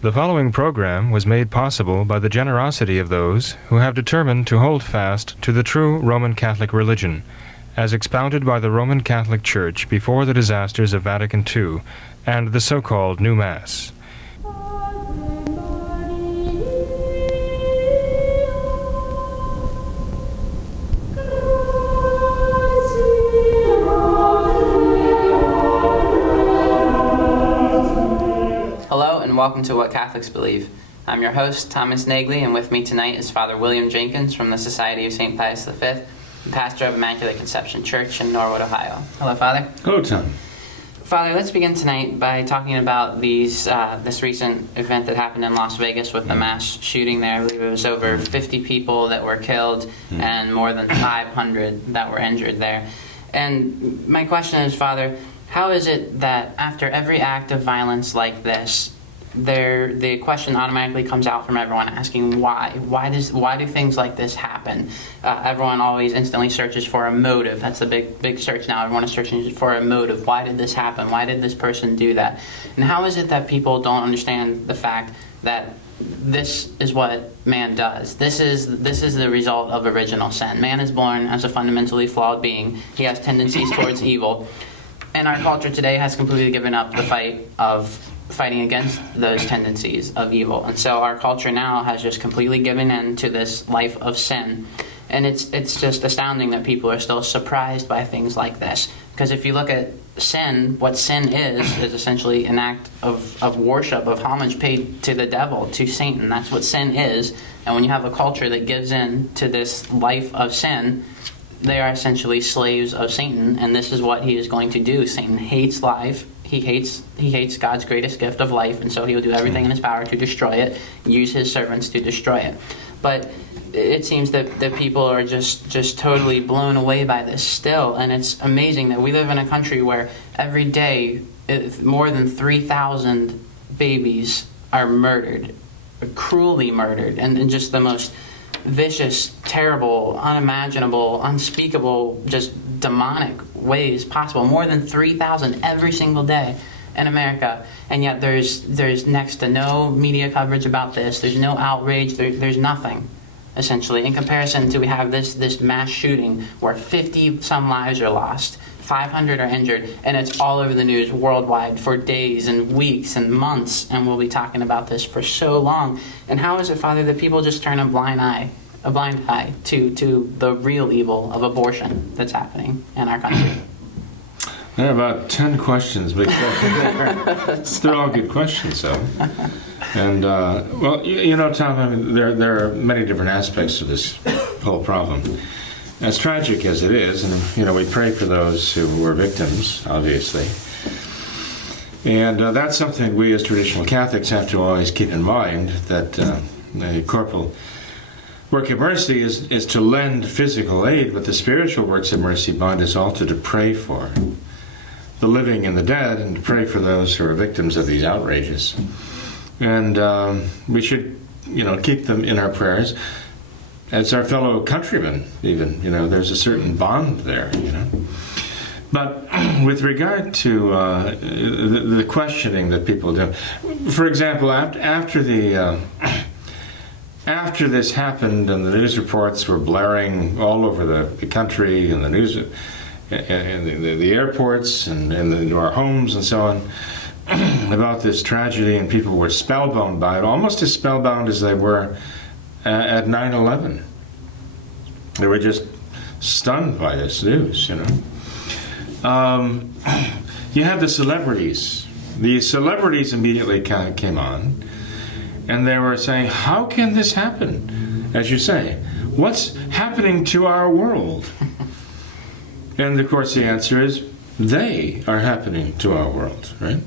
The following program was made possible by the generosity of those who have determined to hold fast to the true Roman Catholic religion, as expounded by the Roman Catholic Church before the disasters of Vatican II and the so-called New Mass. Hello and welcome to What Catholics Believe. I'm your host, Thomas Nagley, and with me tonight is Father William Jenkins from the Society of St. Pius V, and pastor of Immaculate Conception Church in Norwood, Ohio. Hello, Father. Hello, Tom. Father, let's begin tonight by talking about this recent event that happened in Las Vegas with the mass shooting there. I believe it was over 50 people that were killed and more than 500 that were injured there. And my question is, Father, how is it that after every act of violence like this, the question automatically comes out from everyone asking why? Why do things like this happen? Everyone always instantly searches for a motive. That's the big search now. Everyone is searching for a motive. Why did this happen? Why did this person do that? And how is it that people don't understand the fact that this is what man does? This is the result of original sin. Man is born as a fundamentally flawed being. He has tendencies towards evil. And our culture today has completely given up the fighting against those tendencies of evil. And so our culture now has just completely given in to this life of sin. And it's just astounding that people are still surprised by things like this. Because if you look at sin, what sin is essentially an act of worship, of homage paid to the devil, to Satan. That's what sin is. And when you have a culture that gives in to this life of sin, they are essentially slaves of Satan, and this is what he is going to do. Satan hates life. He hates God's greatest gift of life, and so he will do everything in his power to destroy it, use his servants to destroy it. But it seems that people are just totally blown away by this still, and it's amazing that we live in a country where every day more than 3,000 babies are murdered, cruelly murdered, and in just the most vicious, terrible, unimaginable, unspeakable, just demonic ways possible. More than 3,000 every single day in America, and yet there's next to no media coverage about this. There's no outrage. There's nothing, essentially, in comparison to we have this mass shooting where 50 some lives are lost, 500 are injured, and it's all over the news worldwide for days and weeks and months, and we'll be talking about this for so long. And how is it, Father, that people just turn a blind eye to the real evil of abortion that's happening in our country? There are about 10 questions mixed up in there. They're all good questions, though. And, well, you know, Tom, I mean, there are many different aspects to this whole problem. As tragic as it is, and, you know, we pray for those who were victims, obviously. And that's something we as traditional Catholics have to always keep in mind, that the corporal work of mercy is to lend physical aid, but the spiritual works of mercy bind us all to pray for the living and the dead, and to pray for those who are victims of these outrages. And we should, you know, keep them in our prayers as our fellow countrymen, even. You know, there's a certain bond there, you know. But with regard to the questioning that people do, for example, after this happened and the news reports were blaring all over the country and the news and the airports and into our homes and so on about this tragedy, and people were spellbound by it, almost as spellbound as they were at 9/11. They were just stunned by this news, you know. You had the celebrities. The celebrities immediately came on, and they were saying, how can this happen? As you say, what's happening to our world? And of course the answer is, they are happening to our world, right?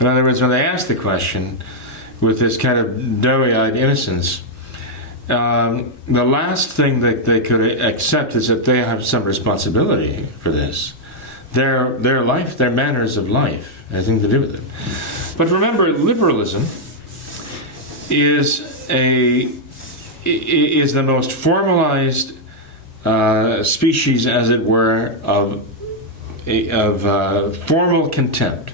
In other words, when they ask the question with this kind of doughy-eyed innocence, the last thing that they could accept is that they have some responsibility for this. Their life, their manners of life, has nothing to do with it. But remember, liberalism is the most formalized species, as it were, of formal contempt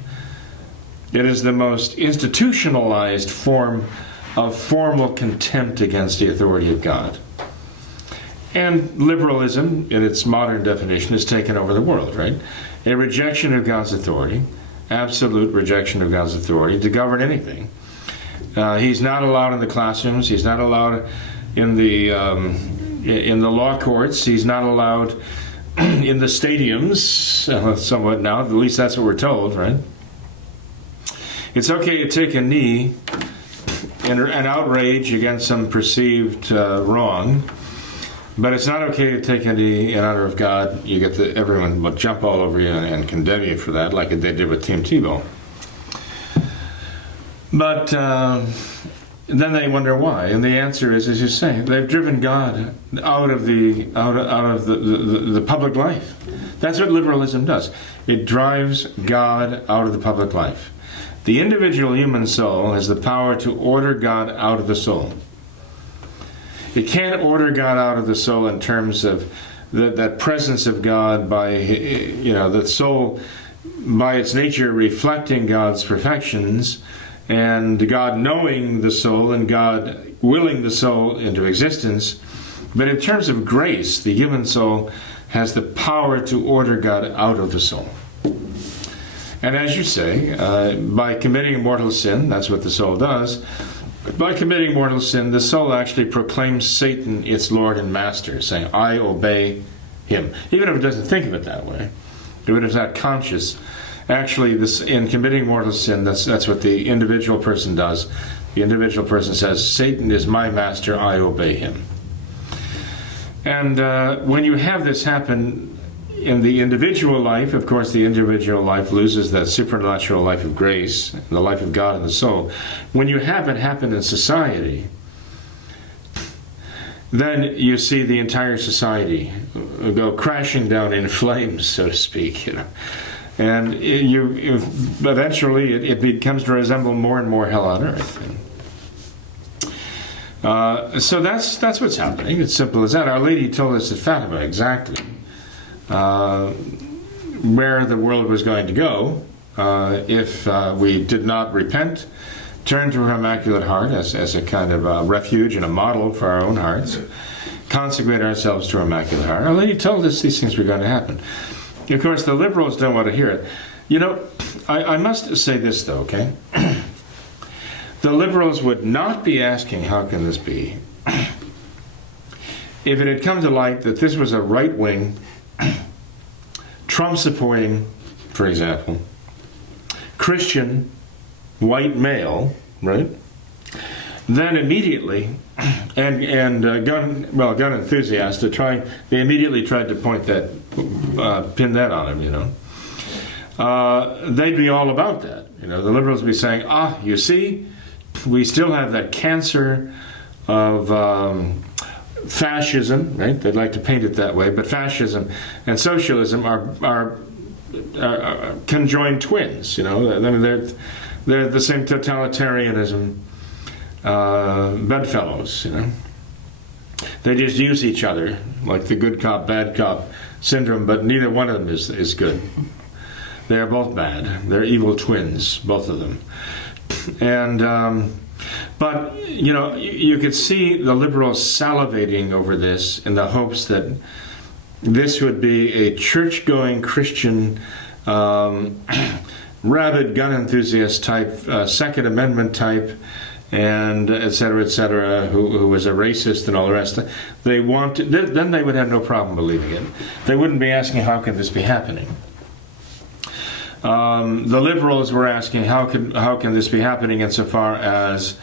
It is the most institutionalized form of formal contempt against the authority of God. And liberalism, in its modern definition, has taken over the world, right? A rejection of God's authority, absolute rejection of God's authority to govern anything. He's not allowed in the classrooms. He's not allowed in the law courts. He's not allowed in the stadiums, somewhat now. At least that's what we're told, right? It's okay to take a knee in an outrage against some perceived wrong, but it's not okay to take a knee in honor of God. You get everyone will jump all over you and condemn you for that, like they did with Tim Tebow. But then they wonder why, and the answer is, as you say, they've driven God out of the public life. That's what liberalism does. It drives God out of the public life. The individual human soul has the power to order God out of the soul. It can't order God out of the soul in terms of that presence of God by, the soul by its nature reflecting God's perfections, and God knowing the soul and God willing the soul into existence. But in terms of grace, the human soul has the power to order God out of the soul. And as you say, by committing mortal sin, that's what the soul does. By committing mortal sin, the soul actually proclaims Satan its Lord and Master, saying, I obey him. Even if it doesn't think of it that way, even if it's not conscious, actually, in committing mortal sin, that's what the individual person does. The individual person says, Satan is my master, I obey him. And when you have this happen in the individual life, of course, the individual life loses that supernatural life of grace, the life of God in the soul. When you have it happen in society, then you see the entire society go crashing down in flames, so to speak, And eventually it becomes to resemble more and more hell on earth. So that's what's happening. It's simple as that. Our Lady told us at Fatima exactly where the world was going to go if we did not repent, turn to her Immaculate Heart as a kind of refuge and a model for our own hearts, consecrate ourselves to her Immaculate Heart. Our Lady told us these things were going to happen. Of course, the liberals don't want to hear it. I must say this, though, okay? The liberals would not be asking, how can this be, if it had come to light that this was a right-wing, Trump-supporting, for example, Christian, white male, right? Then immediately, and gun enthusiasts, they immediately tried to point that, pin that on him, they'd be all about that. The liberals would be saying, you see, we still have that cancer of fascism, right? They'd like to paint it that way, but fascism and socialism are conjoined twins. They're the same totalitarianism bedfellows. They just use each other like the good cop, bad cop syndrome, but neither one of them is good. They are both bad. They're evil twins, both of them. And but you could see the liberals salivating over this in the hopes that this would be a church-going Christian, rabid gun enthusiast type, Second Amendment type, and et cetera, who was a racist and all the rest. Then they would have no problem believing it. They wouldn't be asking, how can this be happening? The liberals were asking, how can this be happening insofar as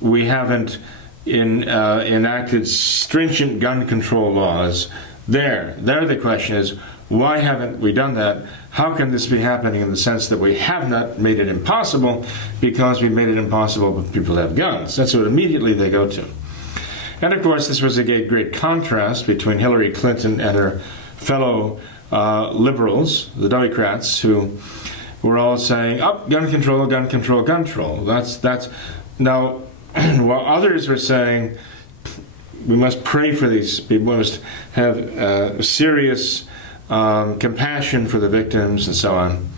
we haven't enacted stringent gun control laws? There the question is, why haven't we done that? How can this be happening in the sense that we have not made it impossible because we made it impossible for people to have guns? That's what immediately they go to. And of course, this was a great contrast between Hillary Clinton and her fellow liberals, the Democrats, who were all saying, gun control, gun control, gun control. That's now, while others were saying, we must pray for these people, we must have serious compassion for the victims and so on.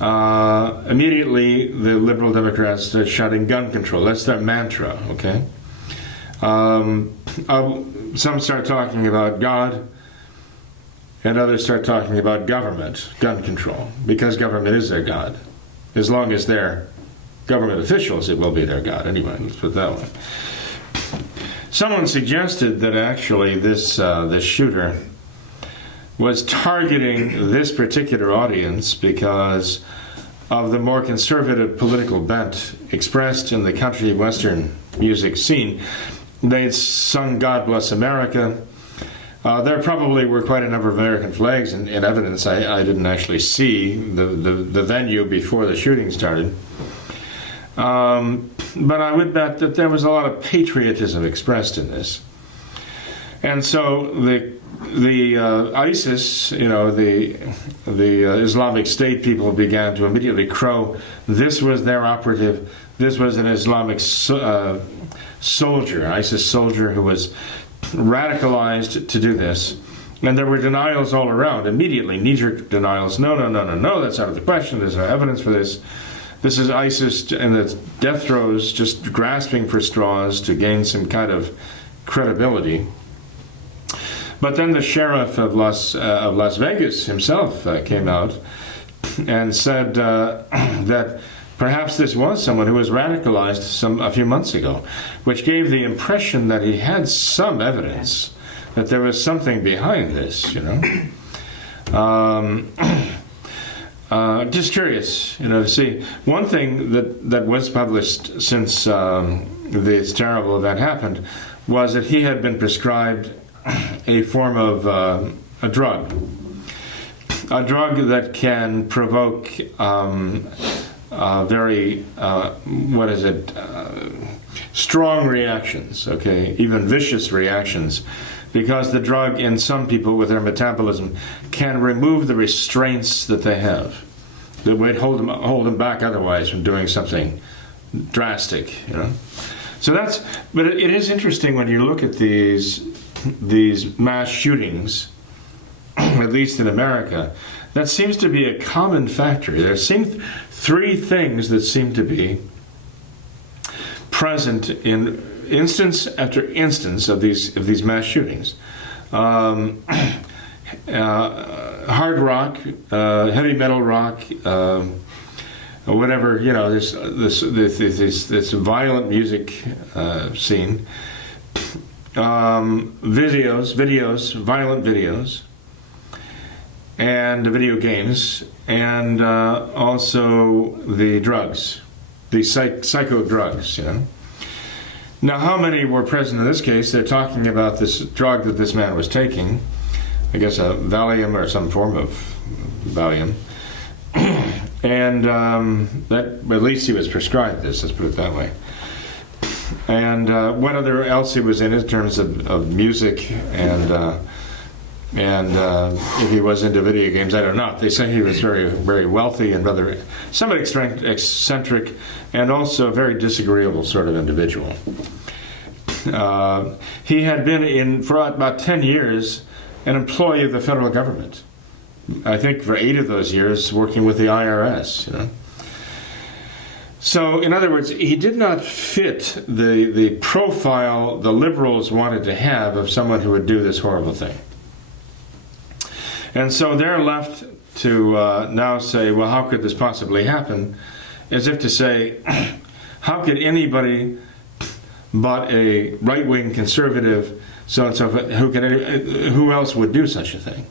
immediately the Liberal Democrats started shouting gun control. That's their mantra, okay? Some start talking about God, and others start talking about government, gun control, because government is their God. As long as they're government officials, it will be their God. Anyway, let's put it that way. Someone suggested that actually this shooter was targeting this particular audience because of the more conservative political bent expressed in the country western music scene. They'd sung God Bless America. There probably were quite a number of American flags in evidence. I didn't actually see the venue before the shooting started. But I would bet that there was a lot of patriotism expressed in this. And so the ISIS, the Islamic State people began to immediately crow, this was their operative, this was an Islamic soldier, ISIS soldier who was radicalized to do this. And there were denials all around, immediately, knee-jerk denials. No, that's out of the question, there's no evidence for this. This is ISIS in the death throes, just grasping for straws to gain some kind of credibility. But then the sheriff of Las Vegas himself came out and said that perhaps this was someone who was radicalized a few months ago, which gave the impression that he had some evidence that there was something behind this, Just curious, to see. One thing that was published since this terrible event happened was that he had been prescribed a form of a drug that can provoke very, strong reactions, okay, even vicious reactions, because the drug in some people with their metabolism can remove the restraints that they have that would hold them back otherwise from doing something drastic, So but it is interesting when you look at these mass shootings, at least in America, that seems to be a common factor. There seem three things that seem to be present in instance after instance of these mass shootings. Hard rock, heavy metal rock, whatever, this violent music scene. Violent videos, and video games, and also the drugs, the psycho drugs, Now, how many were present in this case? They're talking about this drug that this man was taking, I guess a Valium or some form of Valium, and that at least he was prescribed this, let's put it that way. And what else he was in terms of music and if he was into video games, I don't know. They say he was very, very wealthy and rather somewhat eccentric and also a very disagreeable sort of individual. He had been for about 10 years an employee of the federal government. I think for 8 of those years working with the IRS, So, in other words, he did not fit the profile the liberals wanted to have of someone who would do this horrible thing. And so they're left to now say, well, how could this possibly happen? As if to say, how could anybody but a right-wing conservative, so and so, who else would do such a thing?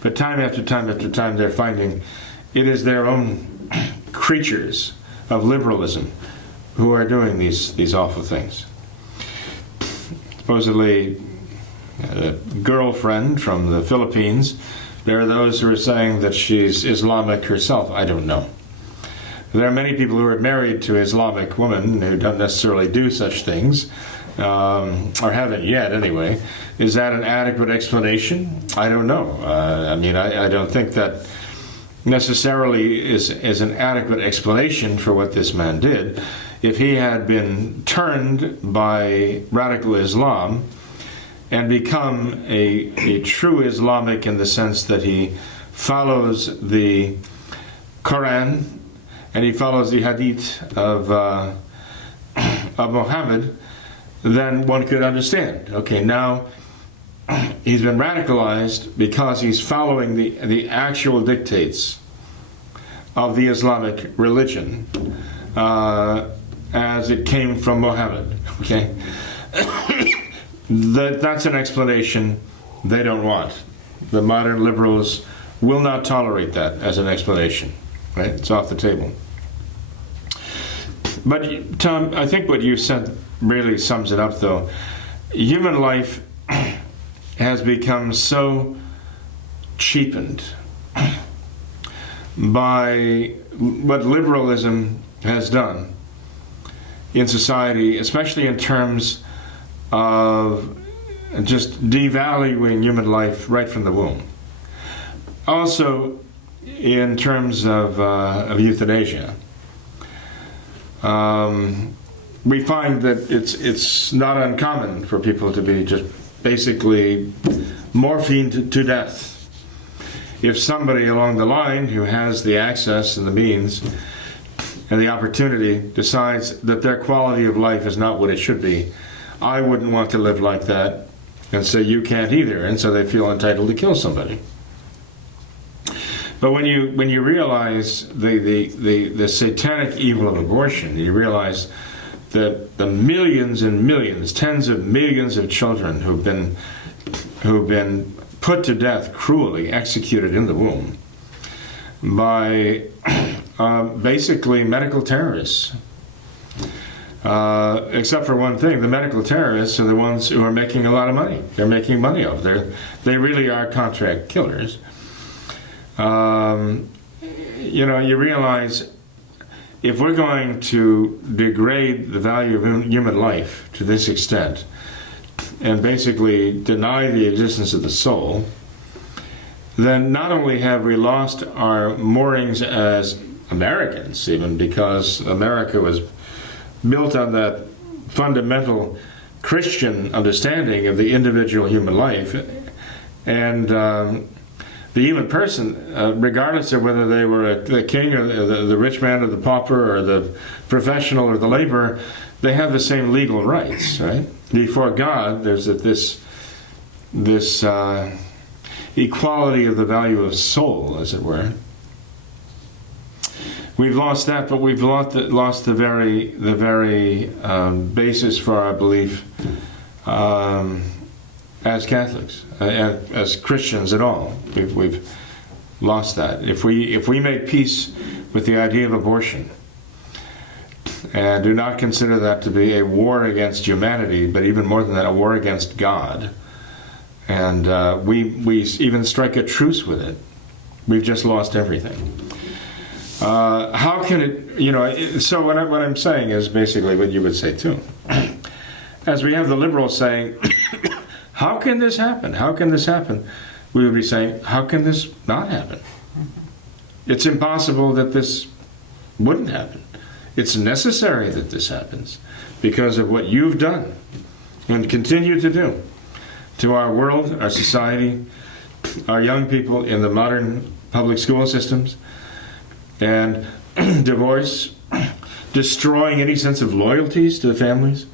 But time after time after time, they're finding it is their own creatures of liberalism who are doing these awful things. Supposedly, a girlfriend from the Philippines, there are those who are saying that she's Islamic herself. I don't know. There are many people who are married to Islamic women who don't necessarily do such things, or haven't yet anyway. Is that an adequate explanation? I don't know. I don't think that necessarily is an adequate explanation for what this man did. If he had been turned by radical Islam and become a true Islamic in the sense that he follows the Quran and he follows the hadith of Muhammad, then one could understand. Okay, now he's been radicalized because he's following the actual dictates of the Islamic religion as it came from Muhammad. Okay, that's an explanation they don't want. The modern liberals will not tolerate that as an explanation. Right? It's off the table. But Tom, I think what you said really sums it up, though. Human life has become so cheapened by what liberalism has done in society, especially in terms of just devaluing human life right from the womb. Also, in terms of euthanasia, we find that it's not uncommon for people to be just basically morphined to death. If somebody along the line who has the access and the means and the opportunity decides that their quality of life is not what it should be, I wouldn't want to live like that, and so you can't either, and so they feel entitled to kill somebody. But when you realize the satanic evil of abortion, you realize that the millions and millions, tens of millions of children who've been put to death, cruelly executed in the womb by basically medical terrorists. Except for one thing, the medical terrorists are the ones who are making a lot of money. They're making money off it. They really are contract killers. You realize if we're going to degrade the value of human life to this extent and basically deny the existence of the soul, then not only have we lost our moorings as Americans, even because America was built on that fundamental Christian understanding of the individual human life, and the human person, regardless of whether they were the king or the rich man or the pauper or the professional or the laborer, they have the same legal rights, right? Before God, there's this equality of the value of soul, as it were. We've lost that, but we've lost the very basis for our belief as Catholics, as Christians at all. We've lost that. If we make peace with the idea of abortion and do not consider that to be a war against humanity, but even more than that, a war against God, and we even strike a truce with it, we've just lost everything. How can it, so what I'm saying is basically what you would say too. As we have the liberals saying, how can this happen? How can this happen? We would be saying, how can this not happen? It's impossible that this wouldn't happen. It's necessary that this happens because of what you've done and continue to do to our world, our society, our young people in the modern public school systems, and divorce, destroying any sense of loyalties to the families.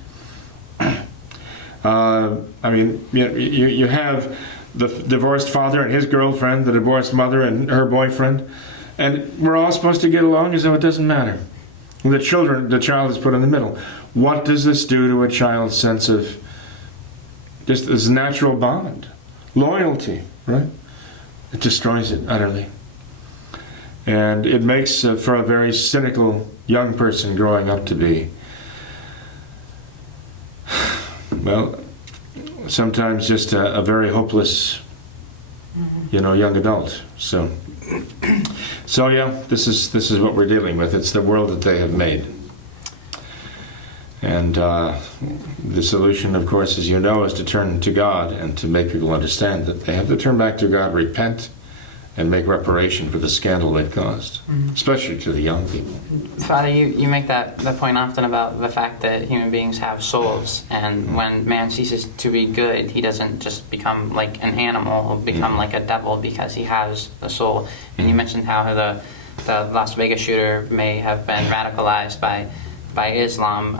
You have the divorced father and his girlfriend, the divorced mother and her boyfriend, and we're all supposed to get along as though it doesn't matter. The child is put in the middle. What does this do to a child's sense of just this natural bond? Loyalty, right? It destroys it utterly. And it makes for a very cynical young person growing up to be, well, sometimes just a very hopeless, young adult. So yeah, this is what we're dealing with. It's the world that they have made. And the solution, of course, as you know, is to turn to God and to make people understand that they have to turn back to God, repent, and make reparation for the scandal they've caused, especially to the young people. Father, you make that point often about the fact that human beings have souls, and when man ceases to be good, he doesn't just become like an animal, he'll become like a devil because he has a soul. And you mentioned how the Las Vegas shooter may have been radicalized by Islam,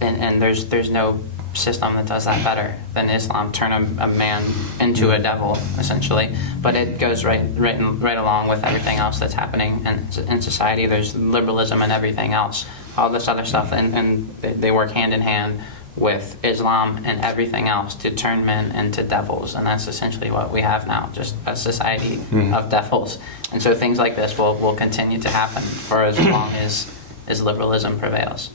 and there's no system that does that better than Islam. Turn a man into a devil, essentially. But it goes right along with everything else that's happening in society. There's liberalism and everything else, all this other stuff, and they work hand in hand with Islam and everything else to turn men into devils, and that's essentially what we have now, just a society of devils. And so things like this will continue to happen for as long as liberalism prevails.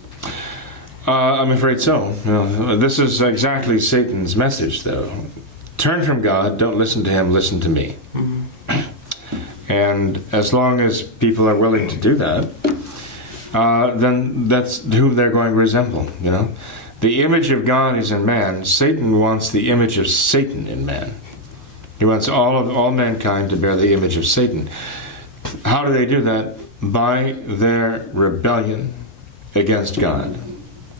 I'm afraid so. No, this is exactly Satan's message, though. Turn from God, don't listen to him, listen to me. And as long as people are willing to do that, then that's who they're going to resemble, you know. The image of God is in man. Satan wants the image of Satan in man. He wants all mankind to bear the image of Satan. How do they do that? By their rebellion against God.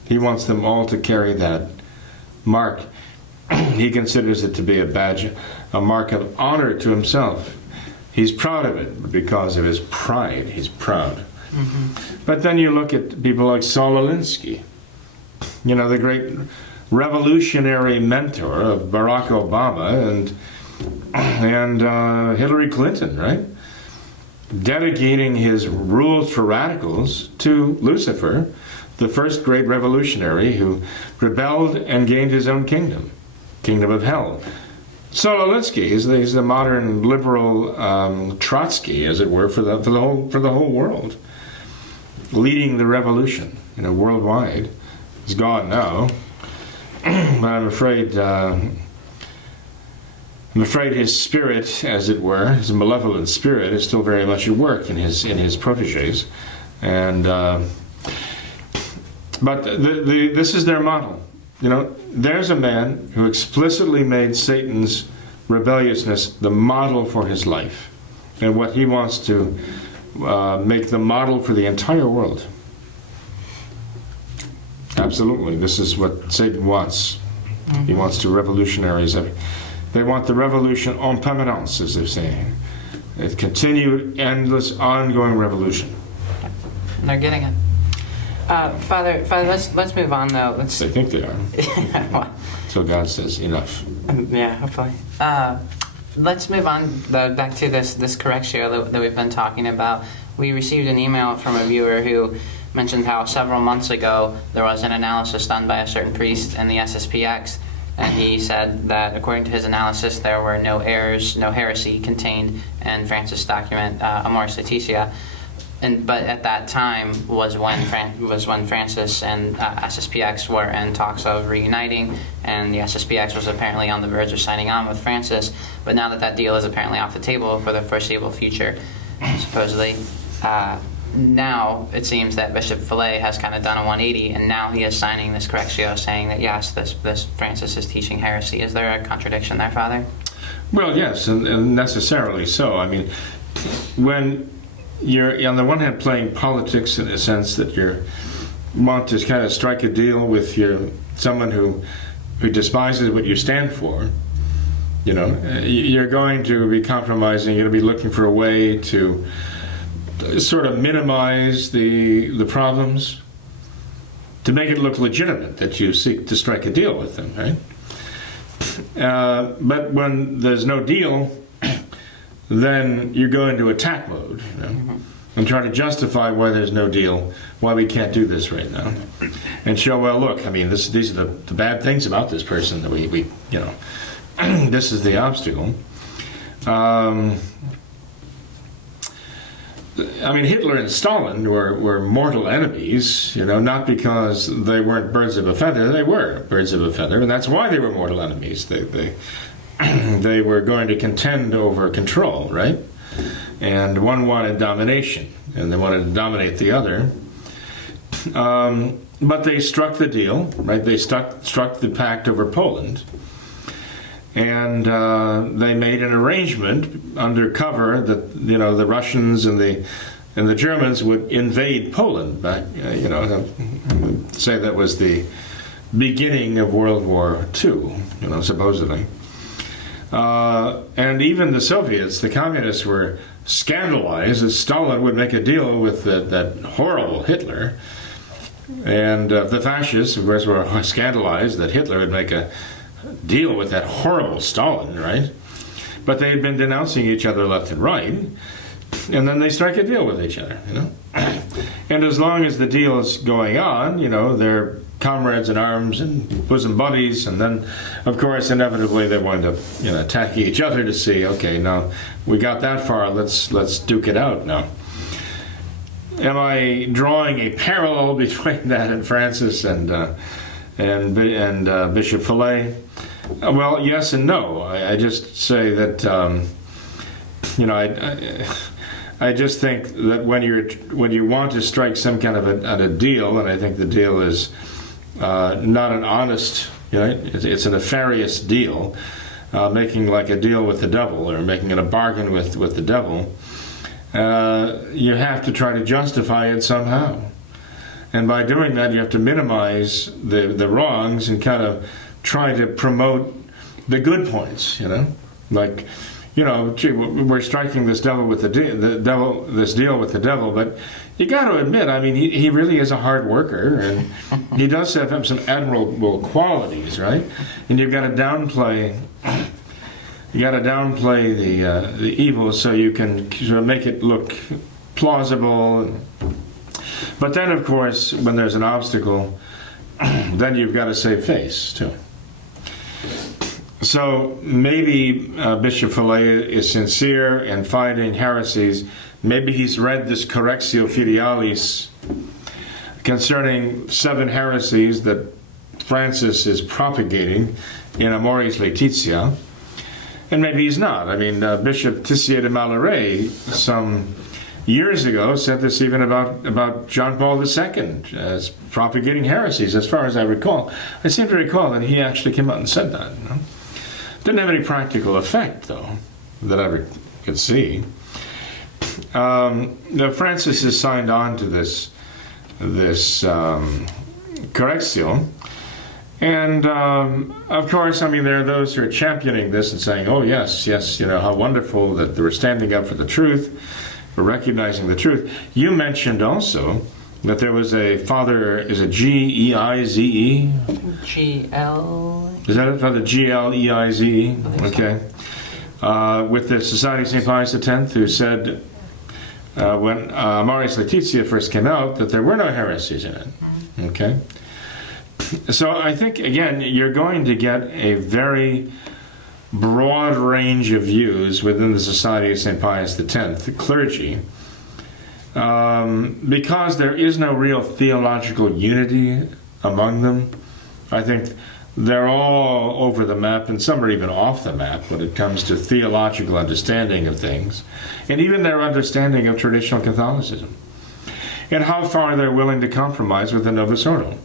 He wants them all to carry that mark. He considers it to be a badge, a mark of honor to himself. He's proud of it because of his pride. He's proud. But then you look at people like Saul Alinsky, you know, the great revolutionary mentor of Barack Obama and Hillary Clinton, right? Dedicating his rules for radicals to Lucifer, the first great revolutionary who rebelled and gained his own kingdom of hell. Saul Alinsky, he's the modern liberal Trotsky, as it were, for the whole world, leading the revolution, you know, worldwide. He's gone now, but I'm afraid his spirit, as it were, his malevolent spirit, is still very much at work in his protégés, and but this is their model. You know, there's a man who explicitly made Satan's rebelliousness the model for his life, and what he wants to make the model for the entire world. Absolutely, this is what Satan wants. He wants to revolutionize. They want the revolution en permanence, as they're saying. A continued, endless, ongoing revolution. They're getting it. Father, let's move on though. They think they are. So God says, enough. Yeah, hopefully. Let's move on though, back to this correctio that we've been talking about. We received an email from a viewer who mentioned how several months ago there was an analysis done by a certain priest in the SSPX, and he said that according to his analysis there were no errors, no heresy contained in Francis' document Amoris Laetitia. But at that time was when Francis and SSPX were in talks of reuniting, and the SSPX was apparently on the verge of signing on with Francis. But now that deal is apparently off the table for the foreseeable future, supposedly, now it seems that Bishop Fillet has kind of done a 180, and now he is signing this correctio saying that yes, this Francis is teaching heresy. Is there a contradiction there, Father? Well, yes, and necessarily so. I mean, when you're on the one hand playing politics in the sense that you want to kind of strike a deal with someone who despises what you stand for, you know, you're going to be compromising. You're going to be looking for a way to sort of minimize the problems, to make it look legitimate that you seek to strike a deal with them, right? But when there's no deal, then you go into attack mode, you know, and try to justify why there's no deal, why we can't do this right now, and show, well, look, I mean, these are the bad things about this person that we you know, this is the obstacle. I mean, Hitler and Stalin were mortal enemies, you know, not because they weren't birds of a feather. They were birds of a feather, and that's why they were mortal enemies. They were going to contend over control, right? And one wanted domination, and they wanted to dominate the other. But they struck the deal, right? They struck the pact over Poland. And they made an arrangement under cover that, you know, the Russians and the Germans would invade Poland back, you know, say that was the beginning of World War II, you know, supposedly. And even the Soviets, the communists, were scandalized that Stalin would make a deal with that horrible Hitler. And the fascists, of course, were scandalized that Hitler would make a deal with that horrible Stalin, right? But they had been denouncing each other left and right, and then they strike a deal with each other, you know? And as long as the deal is going on, you know, they're comrades in arms and bosom buddies, and then, of course, inevitably they wind up, you know, attacking each other to see, okay, now we got that far, let's duke it out now. Am I drawing a parallel between that and Francis and Bishop Fillet? Well, yes and no. I just say that you know, I just think that when you want to strike some kind of a deal, and I think the deal is not an honest, you know, it's a nefarious deal, making like a deal with the devil or making it a bargain with the devil. You have to try to justify it somehow. And by doing that, you have to minimize the wrongs and kind of try to promote the good points, you know? Like, you know, gee, we're striking this deal with the devil, but you got to admit, I mean, he really is a hard worker, and he does have some admirable qualities, right? And you've got to downplay the evil so you can sort of make it look plausible. But then, of course, when there's an obstacle, then you've got to save face too. So maybe Bishop Fillet is sincere in fighting heresies. Maybe he's read this Correctio Filialis concerning 7 heresies that Francis is propagating in Amoris Laetitia. And maybe he's not. I mean, Bishop Tissier de Malaray, some years ago, said this even about John Paul II as propagating heresies, as far as I recall. I seem to recall that he actually came out and said that. You know? Didn't have any practical effect, though, that I could see. Francis has signed on to this Correctio. And, of course, I mean, there are those who are championing this and saying, oh, yes, you know, how wonderful that they were standing up for the truth, for recognizing the truth. You mentioned also that there was a father, is it G-E-I-Z-E? G-L... Is that it, Father G-L-E-I-Z-E? Okay. With the Society of St. Pius X, who said, when Amoris Laetitia first came out, that there were no heresies in it. Okay. So I think, again, you're going to get a very broad range of views within the Society of St. Pius X, the clergy, because there is no real theological unity among them. I think they're all over the map, and some are even off the map when it comes to theological understanding of things, and even their understanding of traditional Catholicism, and how far they're willing to compromise with the Novus Ordo.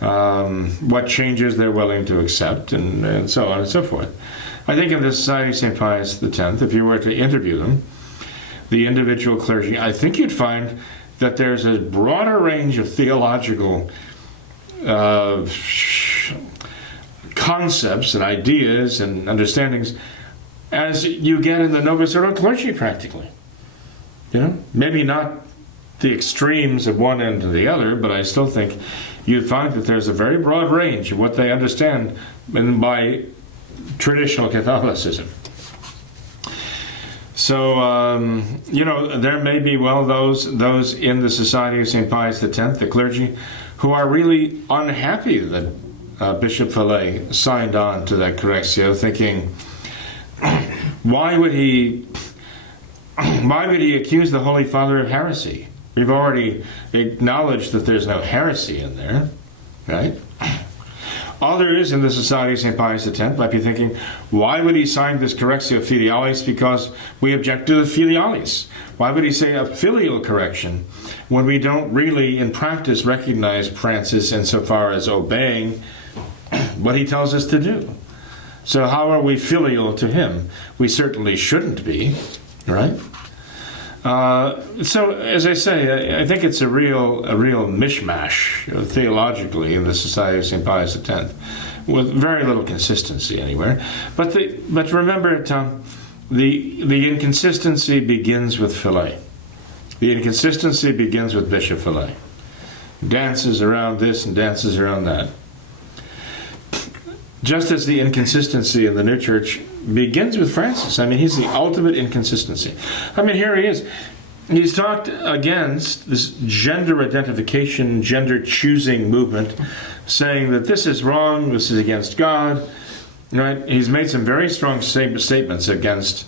What changes they're willing to accept, and so on and so forth. I think in the Society of St. Pius X, if you were to interview them, the individual clergy, I think you'd find that there's a broader range of theological concepts and ideas and understandings as you get in the Novus Ordo clergy, practically. You know, maybe not the extremes of one end to the other, but I still think you'd find that there's a very broad range of what they understand by traditional Catholicism. So, you know, there may be, well, those in the Society of St. Pius X, the clergy, who are really unhappy that Bishop Fillet signed on to that Correctio, thinking, why would he accuse the Holy Father of heresy? We've already acknowledged that there's no heresy in there, right? Others in the Society of St. Pius X might be thinking, why would he sign this Correctio Filialis? Because we object to the Filialis. Why would he say a filial correction when we don't really, in practice, recognize Francis insofar as obeying what he tells us to do? So how are we filial to him? We certainly shouldn't be, right? So, as I say, I think it's a real mishmash theologically in the Society of St. Pius X, with very little consistency anywhere. But remember, Tom, the inconsistency begins with Fillet. The inconsistency begins with Bishop Fillet. Dances around this and dances around that. Just as the inconsistency in the new church begins with Francis. I mean, he's the ultimate inconsistency. I mean, here he is. He's talked against this gender identification, gender choosing movement, saying that this is wrong, this is against God. Right? He's made some very strong statements against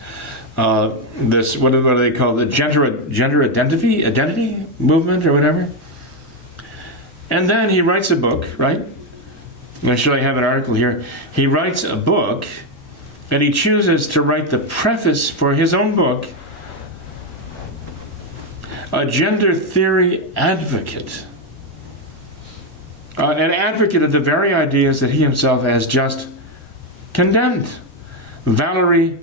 this, what do they call the gender identity movement or whatever. And then he writes a book, right? I'm sure I have an article here. He writes a book, and he chooses to write the preface for his own book, a gender theory advocate. An advocate of the very ideas that he himself has just condemned. Valerie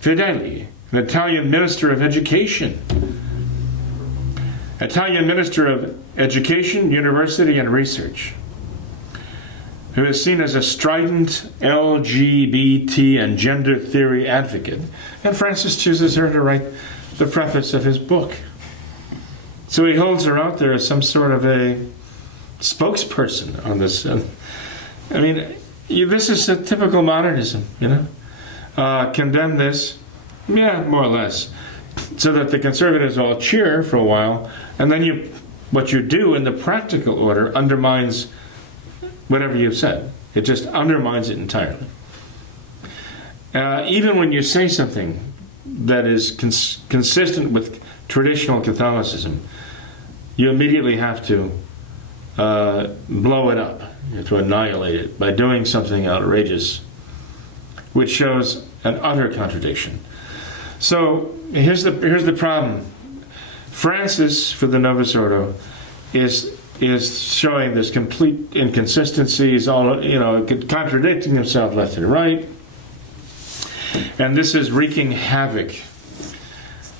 Fedeli, an Italian minister of education. Italian minister of education, university, and research, who is seen as a strident LGBT and gender theory advocate. And Francis chooses her to write the preface of his book. So he holds her out there as some sort of a spokesperson on this. I mean, this is a typical modernism, you know. Condemn this, yeah, more or less, so that the conservatives all cheer for a while, and then what you do in the practical order undermines whatever you've said. It just undermines it entirely. Even when you say something that is consistent with traditional Catholicism, you immediately have to blow it up, to annihilate it by doing something outrageous, which shows an utter contradiction. So here's the problem. Francis, for the Novus Ordo, is showing this complete inconsistency. He's all, contradicting himself left and right, and this is wreaking havoc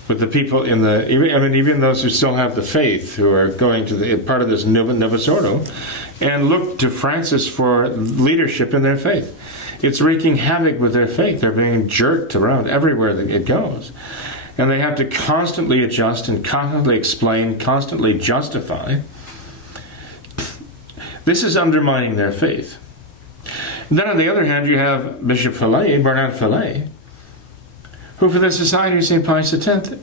with the people even those who still have the faith, who are going to the part of this Novus Ordo, and look to Francis for leadership in their faith. It's wreaking havoc with their faith. They're being jerked around everywhere that it goes. And they have to constantly adjust and constantly explain, constantly justify. This is undermining their faith. And then on the other hand, you have Bishop Fillet, Bernard Fillet, who for the Society of St. Pius X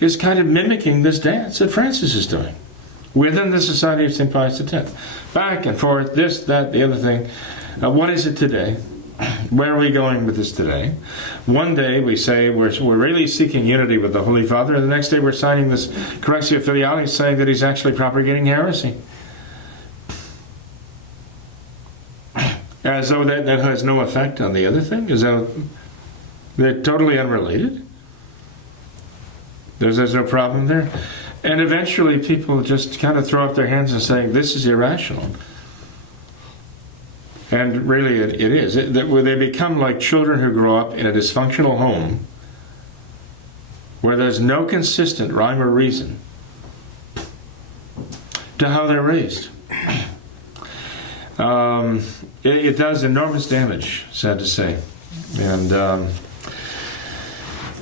is kind of mimicking this dance that Francis is doing within the Society of St. Pius X. Back and forth, this, that, the other thing. What is it today? Where are we going with this today? One day we say we're really seeking unity with the Holy Father, and the next day we're signing this correctio filialis saying that he's actually propagating heresy. As though that has no effect on the other thing? As though they're totally unrelated? There's no problem there? And eventually people just kind of throw up their hands and saying, this is irrational. And really it is. They become like children who grow up in a dysfunctional home where there's no consistent rhyme or reason to how they're raised. It does enormous damage, sad to say. And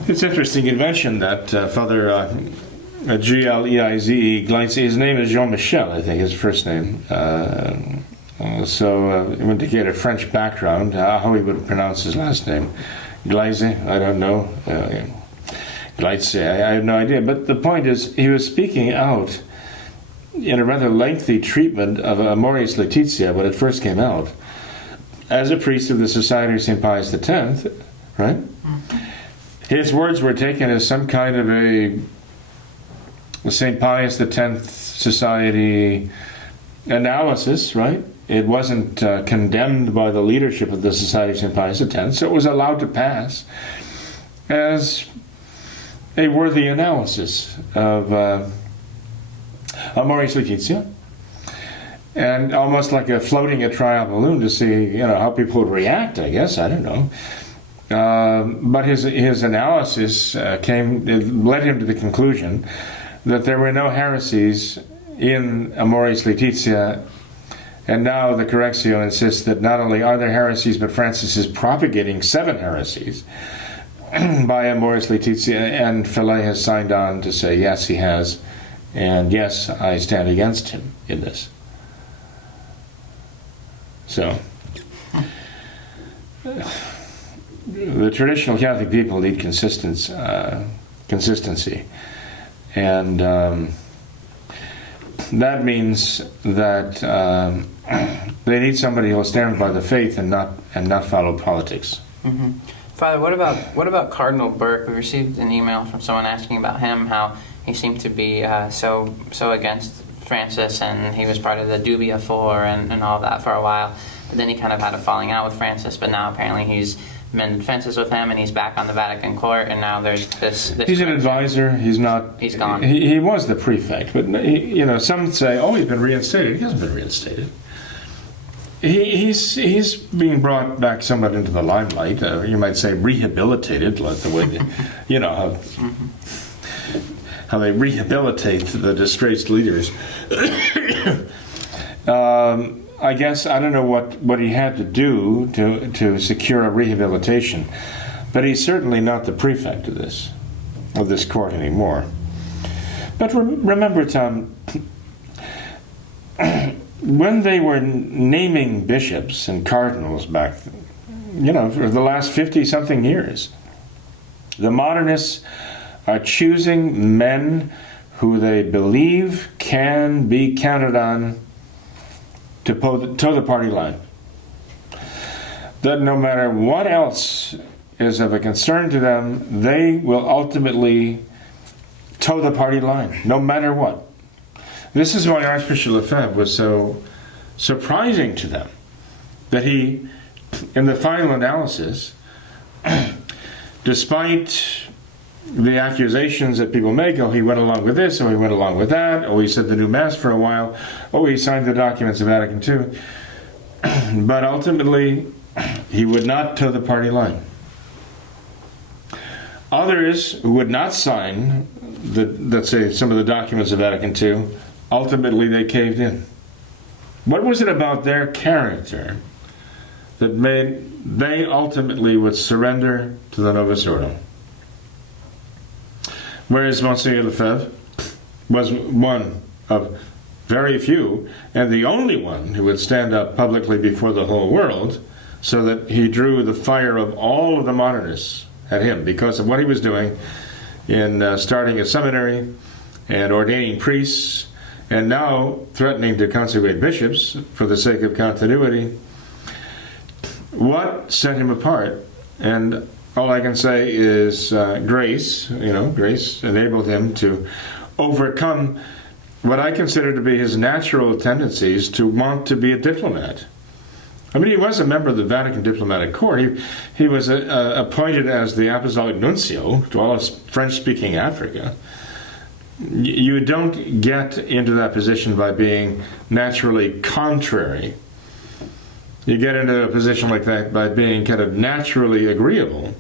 it's interesting you mentioned that Father Gleize, his name is Jean-Michel, I think, his first name. To get a French background, how he would pronounce his last name. Gleize, I don't know. Gleize, I have no idea. But the point is, he was speaking out in a rather lengthy treatment of Amoris Laetitia when it first came out, as a priest of the Society of St. Pius X, right? His words were taken as some kind of a St. Pius X Society analysis, right? It wasn't condemned by the leadership of the Society of St. Pius X, so it was allowed to pass as a worthy analysis of Amoris Laetitia, and almost like floating a trial balloon to see, how people would react, I guess, I don't know. But his analysis led him to the conclusion that there were no heresies in Amoris Laetitia, and now the Correctio insists that not only are there heresies, but Francis is propagating 7 heresies. by Amoris Laetitia, and Fillet has signed on to say, yes, he has, and yes, I stand against him in this. So, the traditional Catholic people need consistency, and that means that they need somebody who will stand by the faith and not follow politics. Mm-hmm. Father, what about Cardinal Burke? We received an email from someone asking about him, how he seemed to be so against Francis, and he was part of the Dubia Four and all that for a while. But then he kind of had a falling out with Francis, but now apparently he's mended fences with him, and he's back on the Vatican court, and now there's this he's an advisor. He's not. He's gone. He was the prefect, but some say, oh, he's been reinstated. He hasn't been reinstated. He's being brought back somewhat into the limelight. You might say rehabilitated, like the way how they rehabilitate the disgraced leaders. I guess I don't know what he had to do to secure a rehabilitation, but he's certainly not the prefect of this court anymore. But remember, Tom, when they were naming bishops and cardinals back, for the last 50-something years, the modernists are choosing men who they believe can be counted on to toe the party line. That no matter what else is of a concern to them, they will ultimately toe the party line, no matter what. This is why Archbishop Lefebvre was so surprising to them, that he, in the final analysis, despite the accusations that people make, oh, he went along with this, or he went along with that, or he said the new Mass for a while, or he signed the documents of Vatican II, but ultimately, he would not toe the party line. Others who would not sign, let's say, some of the documents of Vatican II, ultimately they caved in. What was it about their character that made they ultimately would surrender to the Novus Ordo? Whereas Monsignor Lefebvre was one of very few, and the only one who would stand up publicly before the whole world, so that he drew the fire of all of the modernists at him because of what he was doing in starting a seminary and ordaining priests, and now threatening to consecrate bishops for the sake of continuity. What set him apart? And all I can say is grace. Grace enabled him to overcome what I consider to be his natural tendencies to want to be a diplomat. I mean, he was a member of the Vatican Diplomatic Corps. He was appointed as the Apostolic Nuncio to all of French-speaking Africa. You don't get into that position by being naturally contrary. You get into a position like that by being kind of naturally agreeable.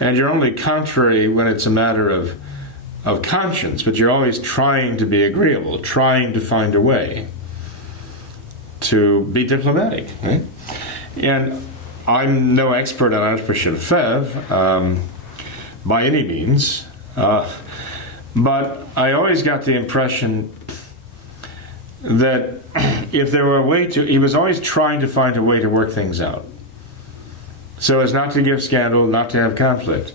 And you're only contrary when it's a matter of conscience, but you're always trying to be agreeable, trying to find a way to be diplomatic. Right? And I'm no expert on Archbishop Lefebvre by any means, but I always got the impression that if there were a way to, he was always trying to find a way to work things out, so as not to give scandal, not to have conflict.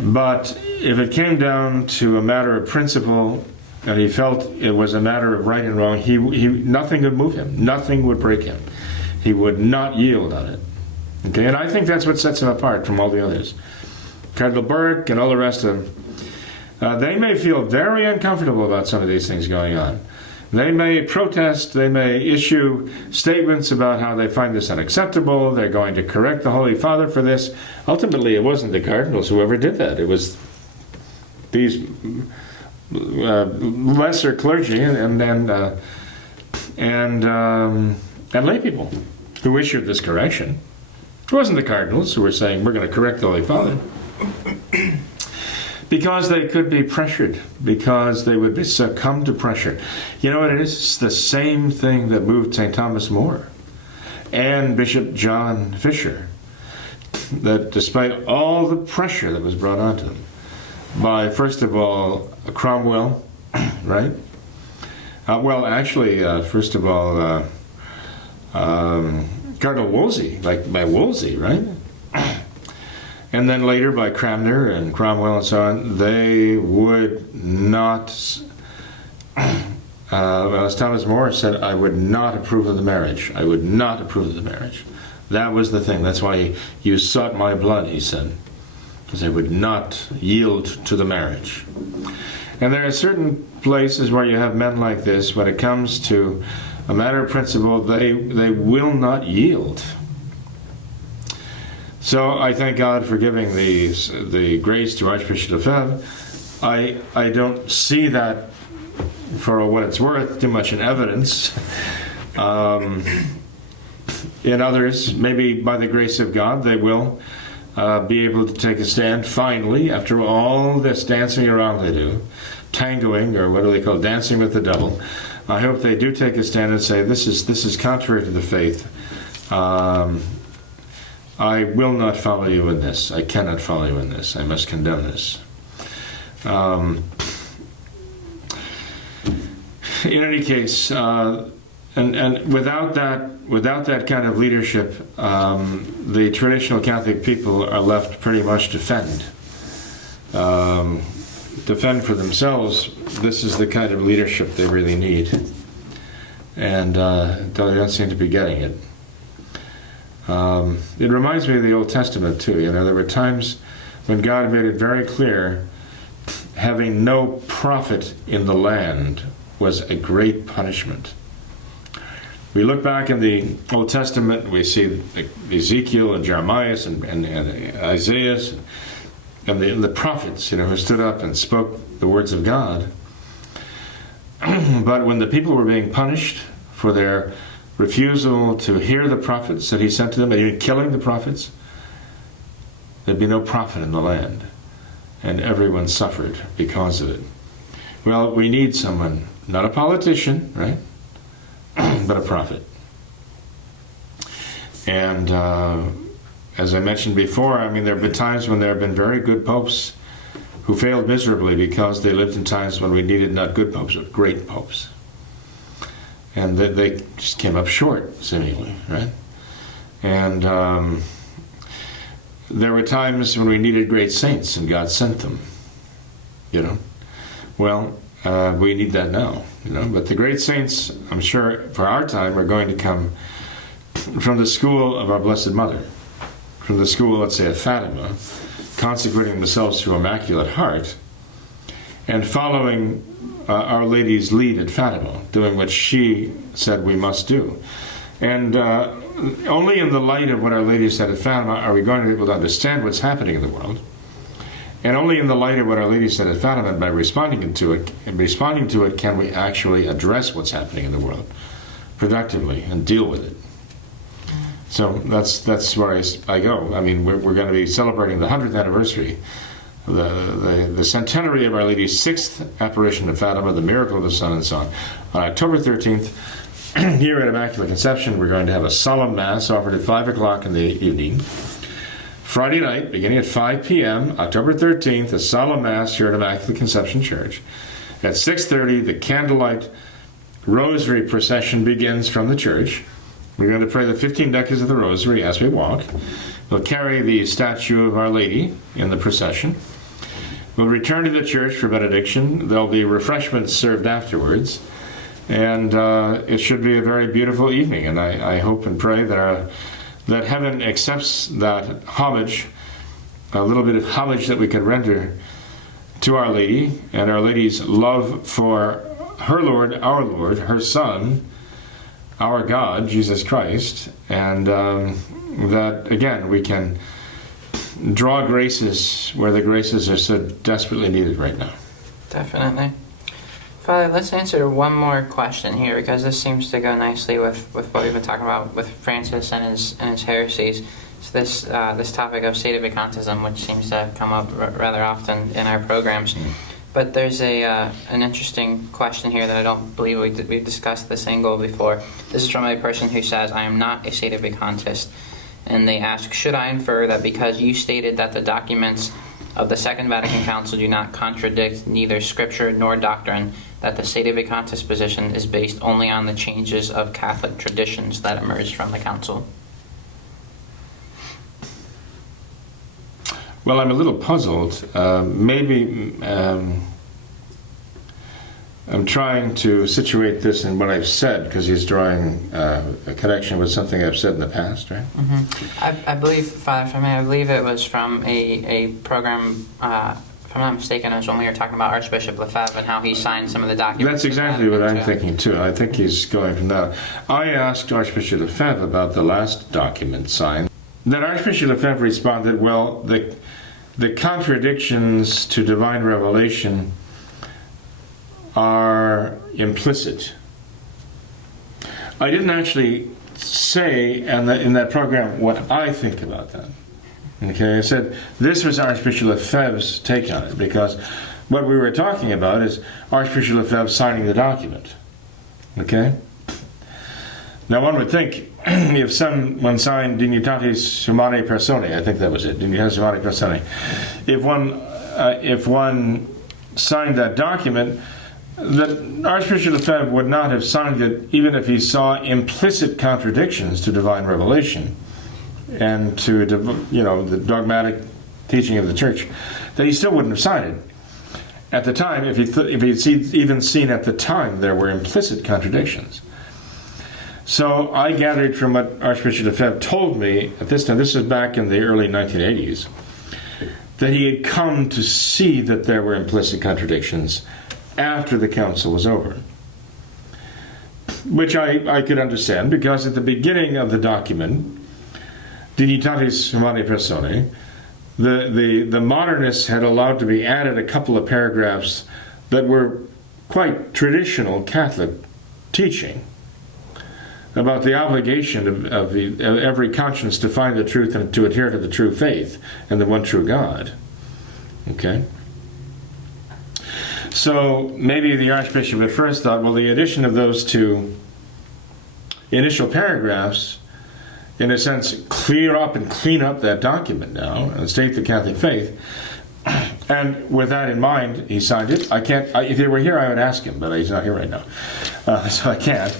But if it came down to a matter of principle, and he felt it was a matter of right and wrong, he nothing could move him, nothing would break him. He would not yield on it. Okay, and I think that's what sets him apart from all the others. Cardinal Burke and all the rest of them, they may feel very uncomfortable about some of these things going on. They may protest, they may issue statements about how they find this unacceptable, they're going to correct the Holy Father for this. Ultimately, it wasn't the cardinals who ever did that. It was these lesser clergy and lay people who issued this correction. It wasn't the cardinals who were saying, we're going to correct the Holy Father. Because they could be pressured, because they would succumb to pressure. You know what it is? It's the same thing that moved St. Thomas More and Bishop John Fisher that despite all the pressure that was brought onto them by, first of all, Cromwell, right? First of all, Cardinal Wolsey, like by Wolsey, right? And then later by Cranmer and Cromwell and so on, they would not, as Thomas More said, I would not approve of the marriage. I would not approve of the marriage. That was the thing. That's why you sought my blood, he said, because they would not yield to the marriage. And there are certain places where you have men like this, when it comes to a matter of principle, they will not yield. So I thank God for giving the grace to Archbishop Lefebvre. I don't see that, for what it's worth, too much in evidence. In others, maybe by the grace of God, they will be able to take a stand finally, after all this dancing around they do, tangoing, or what do they call it, dancing with the devil. I hope they do take a stand and say, this is contrary to the faith. I will not follow you in this. I cannot follow you in this. I must condemn this. In any case, and without that kind of leadership, the traditional Catholic people are left pretty much to fend for themselves. This is the kind of leadership they really need, and they don't seem to be getting it. It reminds me of the Old Testament too. You know, there were times when God made it very clear having no prophet in the land was a great punishment. We look back in the Old Testament, we see Ezekiel and Jeremiah and Isaiah and the prophets, you know, who stood up and spoke the words of God. But when the people were being punished for their refusal to hear the prophets that he sent to them, and even killing the prophets, there'd be no prophet in the land, and everyone suffered because of it. Well, we need someone, not a politician, right, but a prophet. And as I mentioned before, I mean, there have been times when there have been very good popes who failed miserably because they lived in times when we needed not good popes, but great popes. And they just came up short, seemingly, right? And there were times when we needed great saints, and God sent them, you know. Well, we need that now, you know. But the great saints, I'm sure, for our time, are going to come from the school of our Blessed Mother, from the school, let's say, of Fatima, consecrating themselves to Immaculate Heart, and following Our Lady's lead at Fatima, doing what she said we must do. And only in the light of what Our Lady said at Fatima are we going to be able to understand what's happening in the world. And only in the light of what Our Lady said at Fatima, by responding to it, can we actually address what's happening in the world productively and deal with it. So that's where I go. I mean, we're going to be celebrating the 100th anniversary, the centenary of Our Lady's 6th apparition of Fatima, the miracle of the sun, and so on. On October 13th, here at Immaculate Conception, we're going to have a solemn Mass offered at 5 o'clock in the evening. Friday night, beginning at 5 p.m., October 13th, a solemn Mass here at Immaculate Conception Church. At 6:30, the candlelight rosary procession begins from the church. We're going to pray the 15 decades of the rosary as we walk. We'll carry the statue of Our Lady in the procession. We'll return to the church for benediction. There'll be refreshments served afterwards. And it should be a very beautiful evening. And I hope and pray that heaven accepts that homage, a little bit of homage that we can render to Our Lady, and Our Lady's love for her Lord, our Lord, her Son, our God, Jesus Christ, and that, again, we can draw graces where the graces are so desperately needed right now. Definitely. Father, let's answer one more question here, because this seems to go nicely with what we've been talking about with Francis and his heresies. It's this topic of sedevacantism, which seems to come up rather often in our programs. But there's an interesting question here that I don't believe we've discussed this angle before. This is from a person who says, I am not a sedevacantist. And they ask, should I infer that because you stated that the documents of the Second Vatican Council do not contradict neither scripture nor doctrine, that the sedevacantist position is based only on the changes of Catholic traditions that emerged from the Council? Well, I'm a little puzzled. I'm trying to situate this in what I've said, because he's drawing a connection with something I've said in the past, right? Mm-hmm. I believe, Father, if I may, I believe it was from a program, if I'm not mistaken, it was when we were talking about Archbishop Lefebvre and how he signed some of the documents. That's exactly what I'm thinking, too. I think he's going from that. I asked Archbishop Lefebvre about the last document signed. Then Archbishop Lefebvre responded, well, the contradictions to divine revelation are implicit. I didn't actually say in that program what I think about that. Okay, I said this was Archbishop Lefebvre's take on it, because what we were talking about is Archbishop Lefebvre signing the document. Okay? Now one would think if someone signed Dignitatis Humanae Personae, I think that was it, Dignitatis Humanae Personae, if one signed that document, that Archbishop Lefebvre would not have signed it even if he saw implicit contradictions to divine revelation and to the dogmatic teaching of the Church, that he still wouldn't have signed it. At the time, if he'd even seen at the time there were implicit contradictions. So I gathered from what Archbishop Lefebvre told me at this time, this was back in the early 1980s, that he had come to see that there were implicit contradictions after the council was over. Which I could understand, because at the beginning of the document, Dignitatis Humanae Personae, the modernists had allowed to be added a couple of paragraphs that were quite traditional Catholic teaching about the obligation of every conscience to find the truth and to adhere to the true faith and the one true God. Okay? So maybe the Archbishop at first thought, well, the addition of those two initial paragraphs, in a sense, clear up and clean up that document now and state the Catholic faith. And with that in mind, he signed it. If he were here, I would ask him, but he's not here right now. So I can't.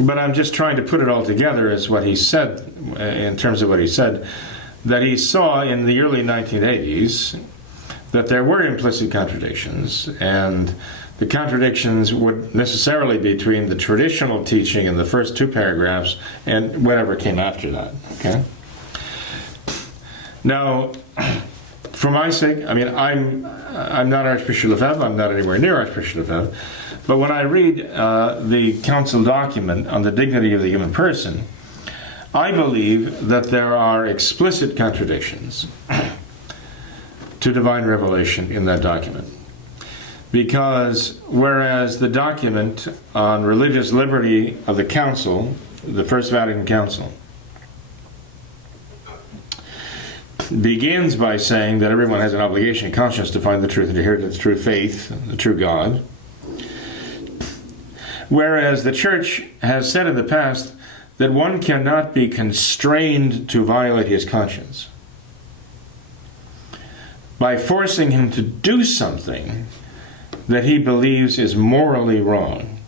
But I'm just trying to put it all together as what he said, in terms of what he said, that he saw in the early 1980s that there were implicit contradictions, and the contradictions would necessarily be between the traditional teaching in the first two paragraphs and whatever came after that. Okay? Now, for my sake, I mean, I'm not Archbishop Lefebvre, I'm not anywhere near Archbishop Lefebvre, but when I read the council document on the dignity of the human person, I believe that there are explicit contradictions to divine revelation in that document. Because whereas the document on religious liberty of the Council, the First Vatican Council, begins by saying that everyone has an obligation and conscience to find the truth and to adhere to the true faith, the true God, whereas the Church has said in the past that one cannot be constrained to violate his conscience by forcing him to do something that he believes is morally wrong.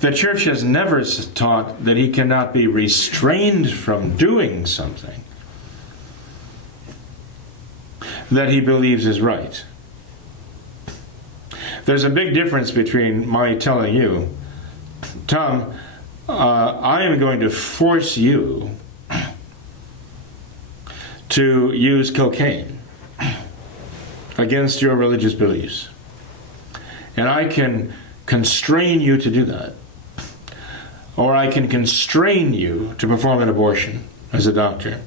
The Church has never taught that he cannot be restrained from doing something that he believes is right. There's a big difference between my telling you, Tom, I am going to force you to use cocaine against your religious beliefs. And I can constrain you to do that. Or I can constrain you to perform an abortion as a doctor,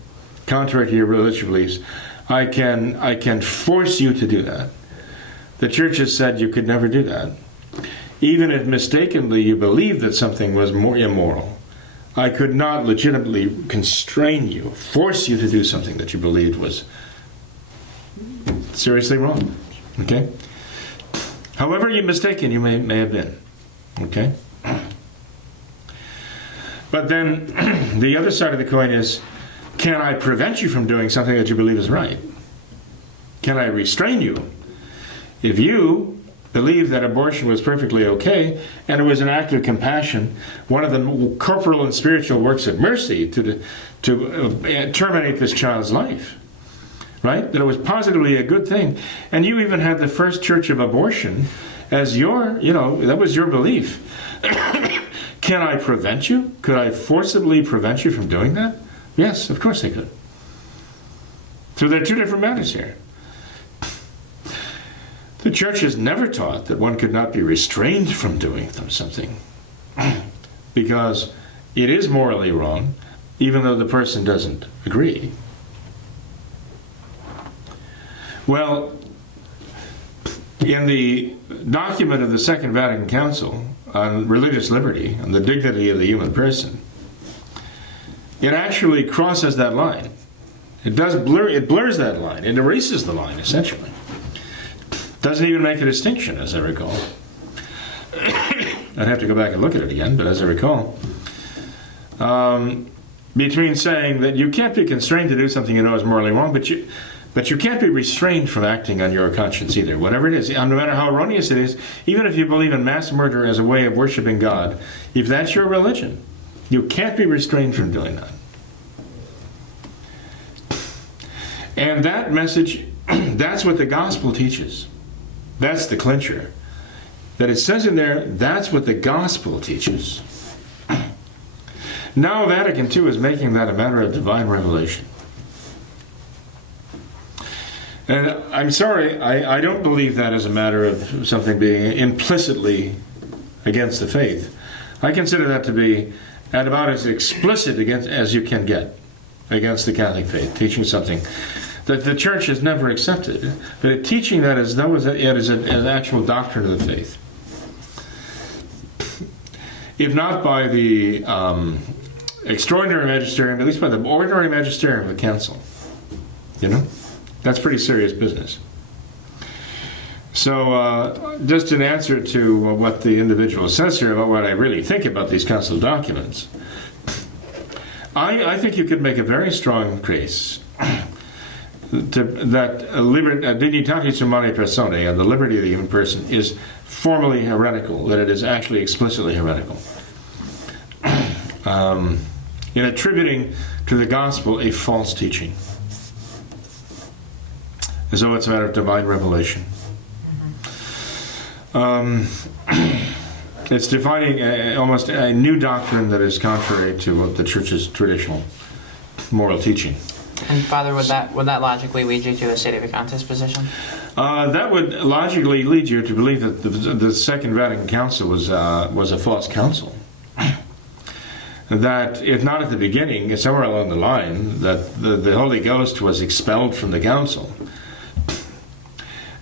contrary to your religious beliefs. I can force you to do that. The Church has said you could never do that. Even if mistakenly you believed that something was more immoral, I could not legitimately constrain you, force you to do something that you believed was seriously wrong. Okay? However mistaken you may have been. Okay? But then the other side of the coin is, can I prevent you from doing something that you believe is right? Can I restrain you? If you believe that abortion was perfectly okay, and it was an act of compassion, one of the corporal and spiritual works of mercy to terminate this child's life, right? That it was positively a good thing. And you even had the first church of abortion as your, that was your belief. Can I prevent you? Could I forcibly prevent you from doing that? Yes, of course I could. So there are two different matters here. The church has never taught that one could not be restrained from doing something because it is morally wrong, even though the person doesn't agree. Well, in the document of the Second Vatican Council on religious liberty and the dignity of the human person, it actually crosses that line. It blurs that line. It erases the line, essentially. Doesn't even make a distinction, as I recall. I'd have to go back and look at it again, but as I recall, between saying that you can't be constrained to do something you know is morally wrong, but you can't be restrained from acting on your conscience either, whatever it is, no matter how erroneous it is, even if you believe in mass murder as a way of worshiping God, if that's your religion, you can't be restrained from doing that. And that message, that's what the gospel teaches. That's the clincher. That it says in there, that's what the gospel teaches. Now Vatican II is making that a matter of divine revelation. And I'm sorry, I don't believe that as a matter of something being implicitly against the faith. I consider that to be at about as explicit as you can get against the Catholic faith, teaching something that the church has never accepted, but teaching that as though it is an actual doctrine of the faith. If not by the extraordinary magisterium, at least by the ordinary magisterium of the council. That's pretty serious business. So just in answer to what the individual says here about what I really think about these council documents, I think you could make a very strong case that dignitatis humanae personae, and the liberty of the human person, is formally heretical, that it is actually explicitly heretical. In attributing to the gospel a false teaching, as though it's a matter of divine revelation. It's defining almost a new doctrine that is contrary to the church's traditional moral teaching. And Father, would that logically lead you to a Sede Vacantis position? That would logically lead you to believe that the Second Vatican Council was a false council. That, if not at the beginning, somewhere along the line, that the Holy Ghost was expelled from the council.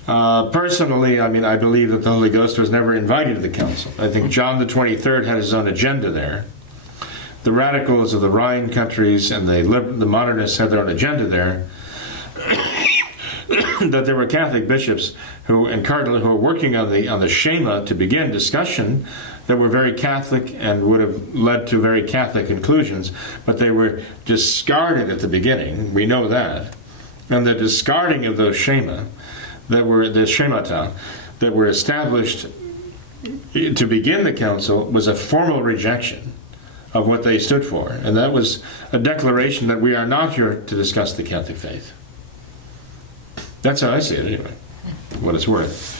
Personally, I believe that the Holy Ghost was never invited to the council. I think John the 23rd had his own agenda there. The radicals of the Rhine countries and the modernists had their own agenda there. That there were Catholic bishops and cardinals who were working on the Schema to begin discussion that were very Catholic and would have led to very Catholic conclusions, but they were discarded at the beginning. We know that. And the discarding of those Schema, the schemata, that were established to begin the council, was a formal rejection of what they stood for. And that was a declaration that we are not here to discuss the Catholic faith. That's how I see it anyway, what it's worth.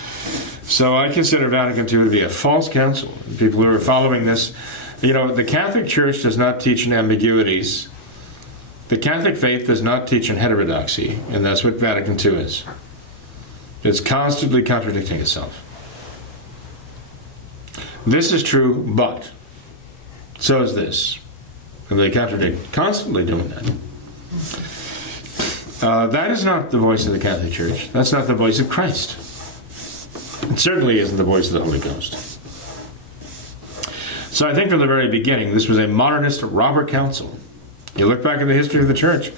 So I consider Vatican II to be a false council. People who are following this, the Catholic Church does not teach in ambiguities. The Catholic faith does not teach in heterodoxy, and that's what Vatican II is. It's constantly contradicting itself. This is true, but so is this. And they contradict, constantly doing that. That is not the voice of the Catholic Church. That's not the voice of Christ. It certainly isn't the voice of the Holy Ghost. So I think from the very beginning, this was a modernist robber council. You look back at the history of the Church.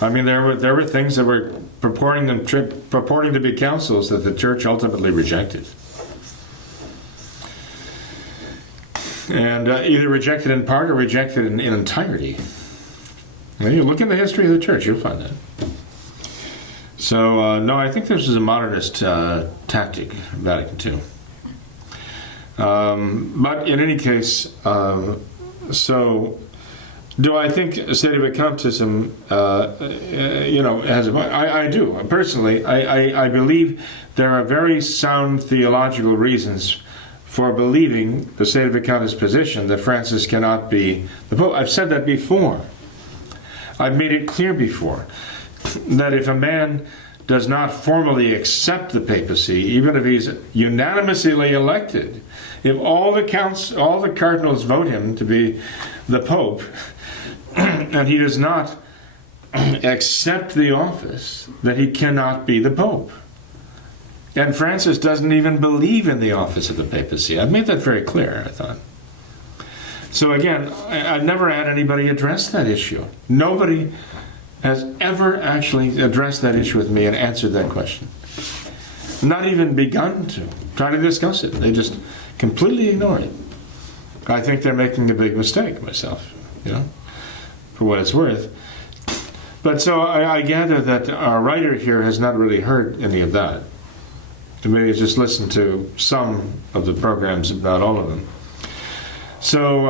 There were things that were purporting to be councils that the Church ultimately rejected. and either rejected in part or rejected in entirety. When you look in the history of the church, you'll find that. So, no, I think this is a modernist tactic, Vatican II. But in any case, so do I think sedevacantism, has a point? I do. Personally, I believe there are very sound theological reasons for believing the sedevacantist position that Francis cannot be the Pope. I've said that before. I've made it clear before that if a man does not formally accept the papacy, even if he's unanimously elected, if all the cardinals vote him to be the Pope, and he does not accept the office, that he cannot be the Pope. And Francis doesn't even believe in the office of the papacy. I've made that very clear, I thought. So again, I've never had anybody address that issue. Nobody has ever actually addressed that issue with me and answered that question. Not even begun to try to discuss it. They just completely ignore it. I think they're making a big mistake myself, for what it's worth. But so I gather that our writer here has not really heard any of that. Maybe just listened to some of the programs, not all of them. So,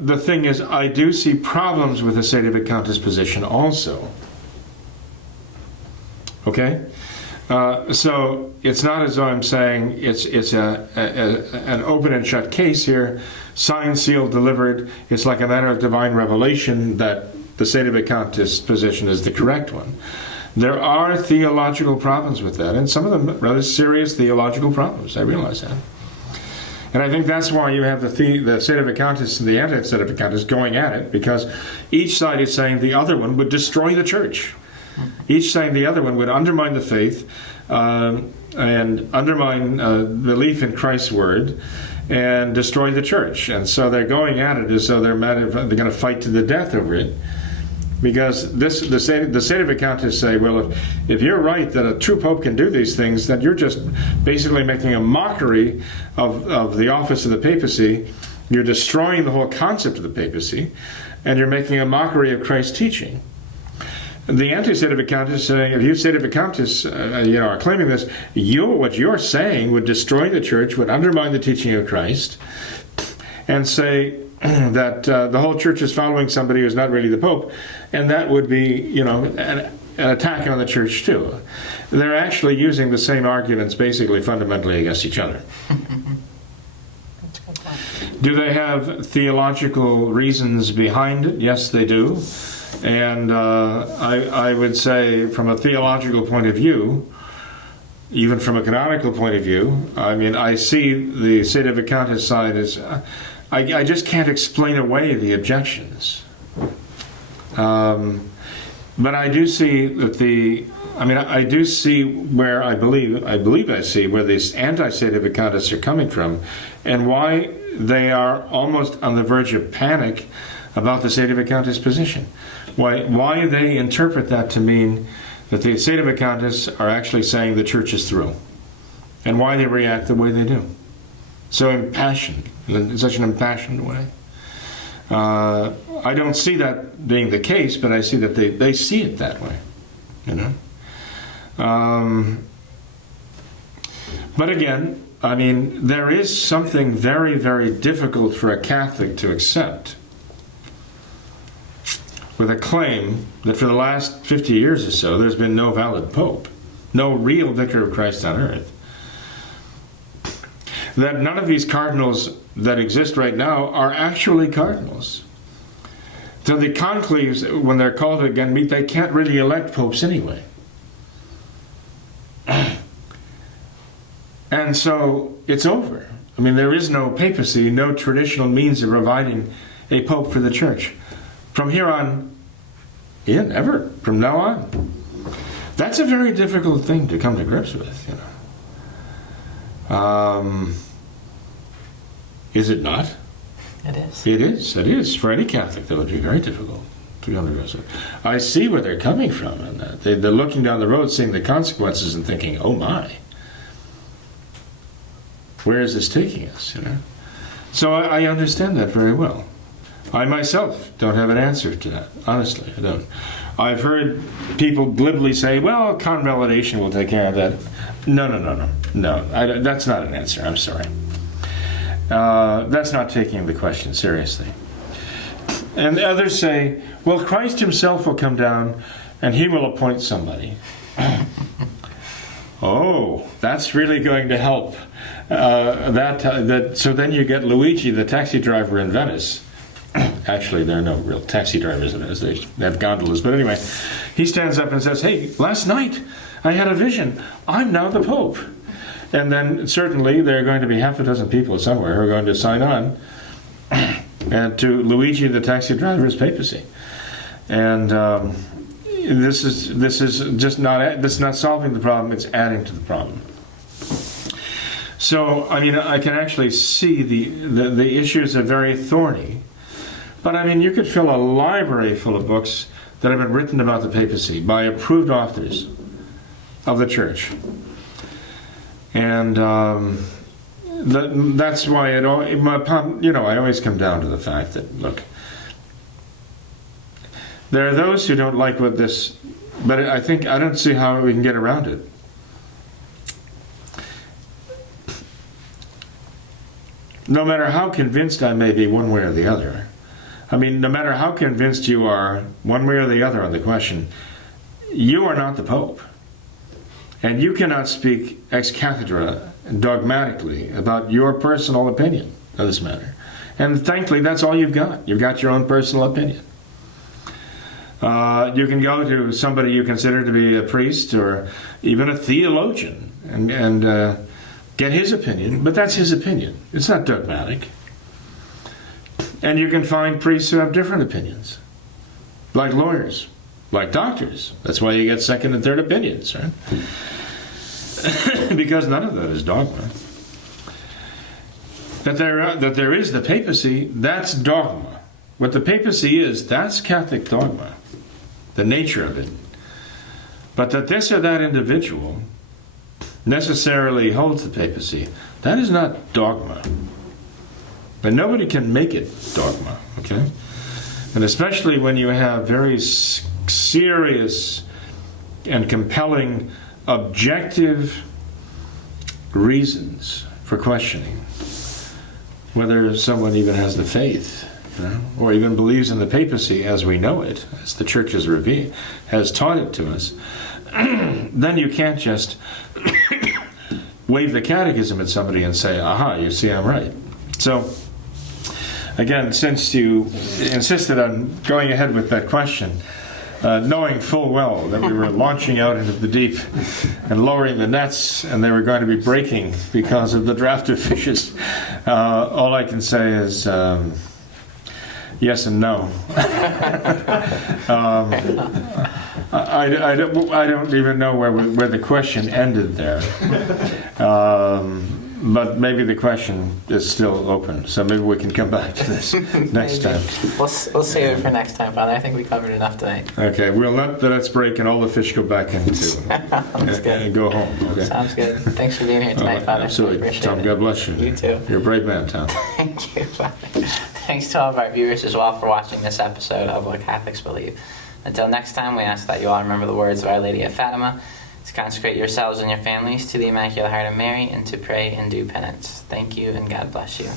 the thing is, I do see problems with the sedevacantist position also. Okay? So, it's not as though I'm saying it's an open and shut case here, signed, sealed, delivered. It's like a matter of divine revelation that the sedevacantist position is the correct one. There are theological problems with that, and some of them rather serious theological problems. I realize that. And I think that's why you have the sedevacantists and the anti-sedevacantists going at it, because each side is saying the other one would destroy the church. Each saying the other one would undermine the faith and undermine belief in Christ's word and destroy the church. And so they're going at it as though they're going to fight to the death over it. Because the sedevacantists say, well, if you're right that a true pope can do these things, then you're just basically making a mockery of the office of the papacy. You're destroying the whole concept of the papacy, and you're making a mockery of Christ's teaching. The anti-sedevacantists saying, if you sedevacantists are claiming this, what you're saying would destroy the church, would undermine the teaching of Christ, and say that the whole church is following somebody who's not really the Pope, and that would be, an attack on the church too. They're actually using the same arguments basically fundamentally against each other. That's a good point. Do they have theological reasons behind it? Yes, they do. And I would say from a theological point of view, even from a canonical point of view, I see the sedevacantist side as... I just can't explain away the objections. But I do see that I do see where I see where these anti-sedevacantists are coming from, and why they are almost on the verge of panic about the sedevacantist position. Why they interpret that to mean that the sedevacantists are actually saying the church is through, and why they react the way they do. So impassioned, in such an impassioned way. I don't see that being the case, but I see that they see it that way, But again, there is something very, very difficult for a Catholic to accept with a claim that for the last 50 years or so, there's been no valid pope, no real vicar of Christ on earth. That none of these cardinals that exist right now are actually cardinals. So the conclaves, when they're called to again meet, they can't really elect popes anyway. And so it's over. There is no papacy, no traditional means of providing a pope for the church. From here on in, ever, from now on. That's a very difficult thing to come to grips with, Is it not? It is. It is. It is. For any Catholic, that would be very difficult to come to grips with. I see where they're coming from in that. They're looking down the road, seeing the consequences and thinking, oh my, where is this taking us, So I understand that very well. I myself don't have an answer to that. Honestly, I don't. I've heard people glibly say, well, convalidation will take care of that. No. That's not an answer. I'm sorry. That's not taking the question seriously. And the others say, well, Christ himself will come down and he will appoint somebody. Oh, that's really going to help. So then you get Luigi, the taxi driver in Venice. Actually, there are no real taxi drivers in Venice. They have gondolas. But anyway, he stands up and says, hey, last night I had a vision. I'm now the Pope. And then certainly there are going to be half a dozen people somewhere who are going to sign on and to Luigi, the taxi driver's papacy. And this is just not solving the problem. It's adding to the problem. So I mean, I can actually see the issues are very thorny. But I mean, you could fill a library full of books that have been written about the papacy by approved authors of the church. And that's why I always come down to the fact that, look, there are those who don't like what this, but I don't see how we can get around it. No matter how convinced I may be one way or the other, I mean, no matter how convinced you are one way or the other on the question, you are not the Pope. And you cannot speak ex cathedra dogmatically about your personal opinion of this matter. And thankfully, that's all you've got. You've got your own personal opinion. You can go to somebody you consider to be a priest or even a theologian and get his opinion, but that's his opinion. It's not dogmatic. And you can find priests who have different opinions, like lawyers, like doctors. That's why you get second and third opinions, right? Because none of that is dogma. That there is the papacy, that's dogma. What the papacy is, that's Catholic dogma, the nature of it. But that this or that individual necessarily holds the papacy, that is not dogma. But nobody can make it dogma, okay? And especially when you have very serious and compelling objective reasons for questioning whether someone even has the faith, or even believes in the papacy as we know it, as the Church has taught it to us, then you can't just wave the catechism at somebody and say, aha, you see I'm right. So, again, since you insisted on going ahead with that question, knowing full well that we were launching out into the deep and lowering the nets and they were going to be breaking because of the draft of fishes, all I can say is yes and no. I don't even know where the question ended there. But maybe the question is still open, so maybe we can come back to this next time. We'll save it for next time, Father. I think we covered enough tonight. Okay, we'll let the nets break and all the fish go back into and go home. Okay. Sounds good. Thanks for being here tonight, Father. Absolutely. Tom, God bless you. You too. You're a brave man, Tom. Thank you, Father. Thanks to all of our viewers as well for watching this episode of What Catholics Believe. Until next time, we ask that you all remember the words of Our Lady of Fatima, to consecrate yourselves and your families to the Immaculate Heart of Mary, and to pray and do penance. Thank you, and God bless you.